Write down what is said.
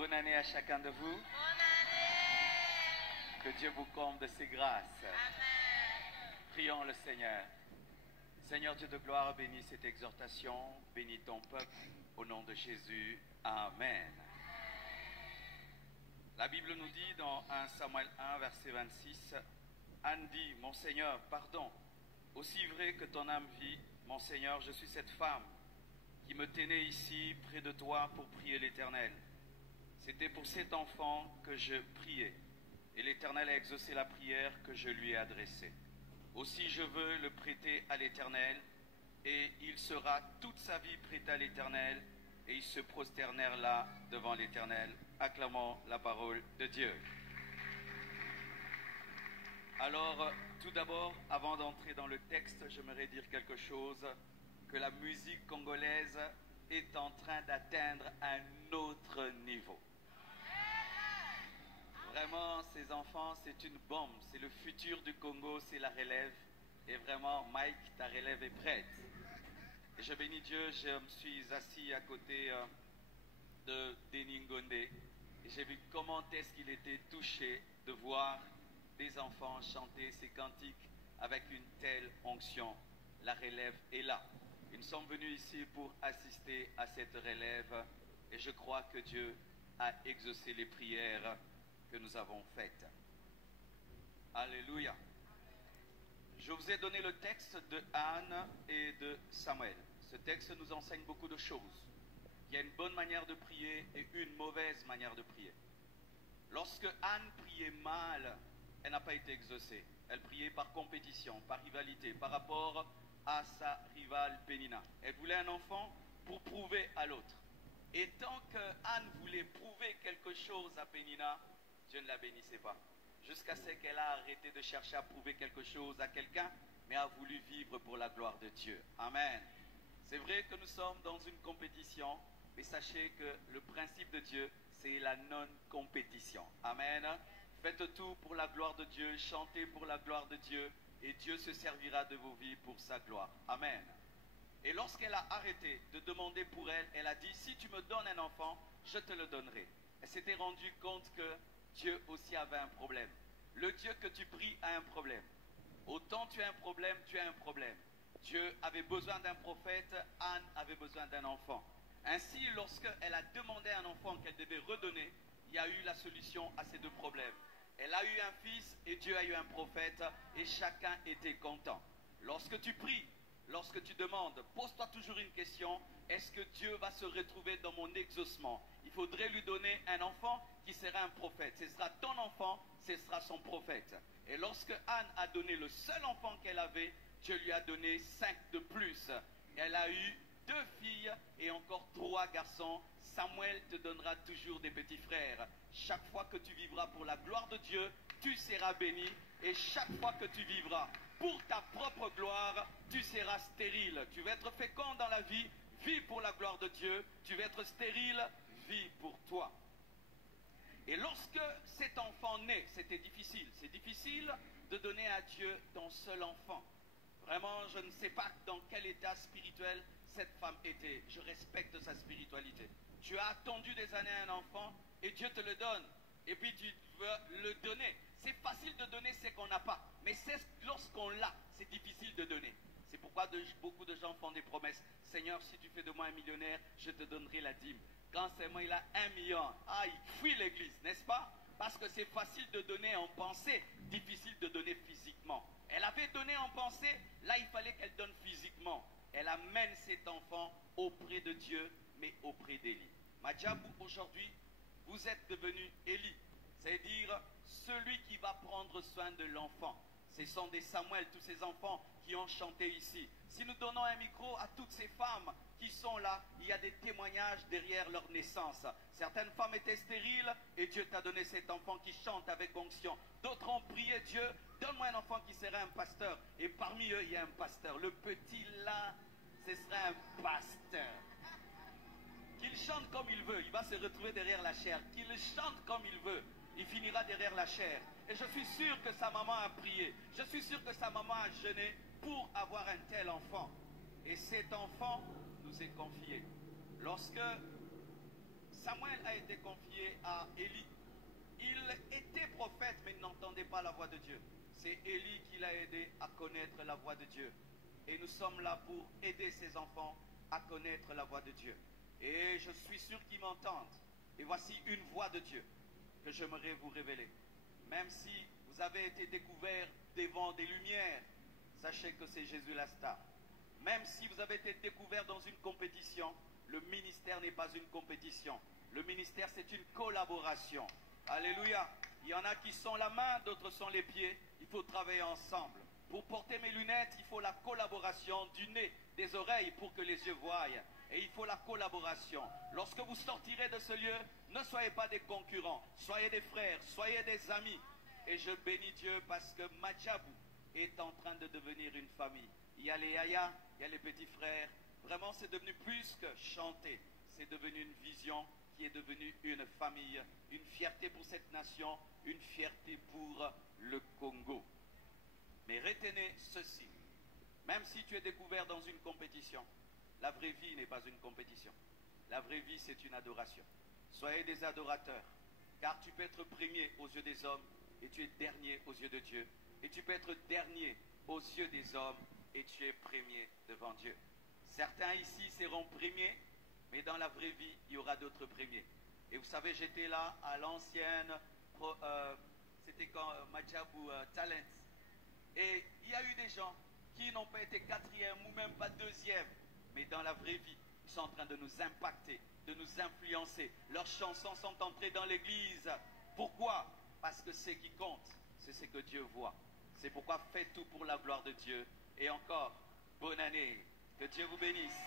Bonne année à chacun de vous. Bonne année. Que Dieu vous comble de ses grâces. Amen. Prions le Seigneur. Seigneur Dieu de gloire, bénis cette exhortation, bénis ton peuple, au nom de Jésus. Amen. La Bible nous dit dans 1 Samuel 1, verset 26, Anne dit, mon Seigneur, pardon, aussi vrai que ton âme vit, mon Seigneur, je suis cette femme qui me tenait ici près de toi pour prier l'Éternel. C'était pour cet enfant que je priais, et l'Éternel a exaucé la prière que je lui ai adressée. Aussi je veux le prêter à l'Éternel, et il sera toute sa vie prêté à l'Éternel, et ils se prosternèrent là devant l'Éternel. Acclamons la parole de Dieu. Alors, tout d'abord, avant d'entrer dans le texte, j'aimerais dire quelque chose, que la musique congolaise est en train d'atteindre un autre niveau. Vraiment, ces enfants, c'est une bombe. C'est le futur du Congo, c'est la relève. Et vraiment, Mike, ta relève est prête. Et je bénis Dieu, je me suis assis à côté de Denis Ngonde. Et j'ai vu comment est-ce qu'il était touché de voir des enfants chanter ces cantiques avec une telle onction. La relève est là. Nous sommes venus ici pour assister à cette relève. Et je crois que Dieu a exaucé les prières que nous avons faites. Alléluia. Je vous ai donné le texte de Anne et de Samuel. Ce texte nous enseigne beaucoup de choses. Il y a une bonne manière de prier et une mauvaise manière de prier. Lorsque Anne priait mal, elle n'a pas été exaucée. Elle priait par compétition, par rivalité, par rapport à sa rivale Pénina. Elle voulait un enfant pour prouver à l'autre. Et tant que Anne voulait prouver quelque chose à Pénina, Dieu ne la bénissait pas. Jusqu'à ce qu'elle a arrêté de chercher à prouver quelque chose à quelqu'un, mais a voulu vivre pour la gloire de Dieu. Amen. C'est vrai que nous sommes dans une compétition, mais sachez que le principe de Dieu, c'est la non-compétition. Amen. Faites tout pour la gloire de Dieu, chantez pour la gloire de Dieu, et Dieu se servira de vos vies pour sa gloire. Amen. Et lorsqu'elle a arrêté de demander pour elle, elle a dit, si tu me donnes un enfant, je te le donnerai. Elle s'était rendue compte que Dieu aussi avait un problème. Le Dieu que tu pries a un problème. Autant tu as un problème, tu as un problème. Dieu avait besoin d'un prophète, Anne avait besoin d'un enfant. Ainsi, lorsqu'elle a demandé un enfant qu'elle devait redonner, il y a eu la solution à ces deux problèmes. Elle a eu un fils et Dieu a eu un prophète et chacun était content. Lorsque tu pries, lorsque tu demandes, pose-toi toujours une question, est-ce que Dieu va se retrouver dans mon exaucement? Il faudrait lui donner un enfant qui sera un prophète. Ce sera ton enfant, ce sera son prophète. Et lorsque Anne a donné le seul enfant qu'elle avait, Dieu lui a donné 5 de plus. Elle a eu 2 filles et encore 3 garçons. Samuel te donnera toujours des petits frères. Chaque fois que tu vivras pour la gloire de Dieu, tu seras béni. Et chaque fois que tu vivras pour ta propre gloire, tu seras stérile. Tu vas être fécond dans la vie, vis pour la gloire de Dieu. Tu vas être stérile, vis pour toi. Et lorsque cet enfant naît, c'était difficile. C'est difficile de donner à Dieu ton seul enfant. Vraiment, je ne sais pas dans quel état spirituel cette femme était. Je respecte sa spiritualité. Tu as attendu des années à un enfant et Dieu te le donne. Et puis tu veux le donner. C'est facile de donner ce qu'on n'a pas. Mais c'est lorsqu'on l'a, c'est difficile de donner. C'est pourquoi beaucoup de gens font des promesses. Seigneur, si tu fais de moi un millionnaire, je te donnerai la dîme. Quand seulement il a 1 million, il fuit l'église, n'est-ce pas? Parce que c'est facile de donner en pensée, difficile de donner physiquement. Elle avait donné en pensée, là il fallait qu'elle donne physiquement. Elle amène cet enfant auprès de Dieu, mais auprès d'Élie. Madjabou, aujourd'hui, vous êtes devenu Élie, c'est-à-dire celui qui va prendre soin de l'enfant. Ce sont des Samuel, tous ces enfants qui ont chanté ici. Si nous donnons un micro à toutes ces femmes qui sont là, il y a des témoignages derrière leur naissance. Certaines femmes étaient stériles et Dieu t'a donné cet enfant qui chante avec onction. D'autres ont prié Dieu, donne-moi un enfant qui sera un pasteur. Et parmi eux, il y a un pasteur. Le petit là, ce sera un pasteur. Qu'il chante comme il veut, il va se retrouver derrière la chair. Qu'il chante comme il veut, il finira derrière la chair. Et je suis sûr que sa maman a prié. Je suis sûr que sa maman a jeûné pour avoir un tel enfant. Et cet enfant nous est confié. Lorsque Samuel a été confié à Élie. Il était prophète, mais il n'entendait pas la voix de Dieu. C'est Élie qui l'a aidé à connaître la voix de Dieu. Et nous sommes là pour aider ces enfants à connaître la voix de Dieu. Et je suis sûr qu'ils m'entendent. Et voici une voix de Dieu que j'aimerais vous révéler. Même si vous avez été découvert devant des lumières, sachez que c'est Jésus la star. Même si vous avez été découvert dans une compétition, le ministère n'est pas une compétition. Le ministère, c'est une collaboration. Alléluia. Il y en a qui sont la main, d'autres sont les pieds. Il faut travailler ensemble. Pour porter mes lunettes, il faut la collaboration du nez, des oreilles pour que les yeux voient. Et il faut la collaboration. Lorsque vous sortirez de ce lieu, ne soyez pas des concurrents. Soyez des frères, soyez des amis. Et je bénis Dieu parce que Madjabou est en train de devenir une famille. Il y a les Yaya, il y a les petits frères. Vraiment, c'est devenu plus que chanter. C'est devenu une vision qui est devenue une famille. Une fierté pour cette nation, une fierté pour le Congo. Mais retenez ceci. Même si tu es découvert dans une compétition, la vraie vie n'est pas une compétition. La vraie vie, c'est une adoration. Soyez des adorateurs. Car tu peux être premier aux yeux des hommes et tu es dernier aux yeux de Dieu. Et tu peux être dernier aux yeux des hommes et tu es premier devant Dieu. Certains ici seront premiers, mais dans la vraie vie, il y aura d'autres premiers. Et vous savez, j'étais là à l'ancienne, c'était quand Madjabou Talent. Et il y a eu des gens qui n'ont pas été quatrième ou même pas deuxième, mais dans la vraie vie, ils sont en train de nous impacter, de nous influencer. Leurs chansons sont entrées dans l'église. Pourquoi? Parce que ce qui compte, c'est ce que Dieu voit. C'est pourquoi faites tout pour la gloire de Dieu. Et encore, bonne année. Que Dieu vous bénisse.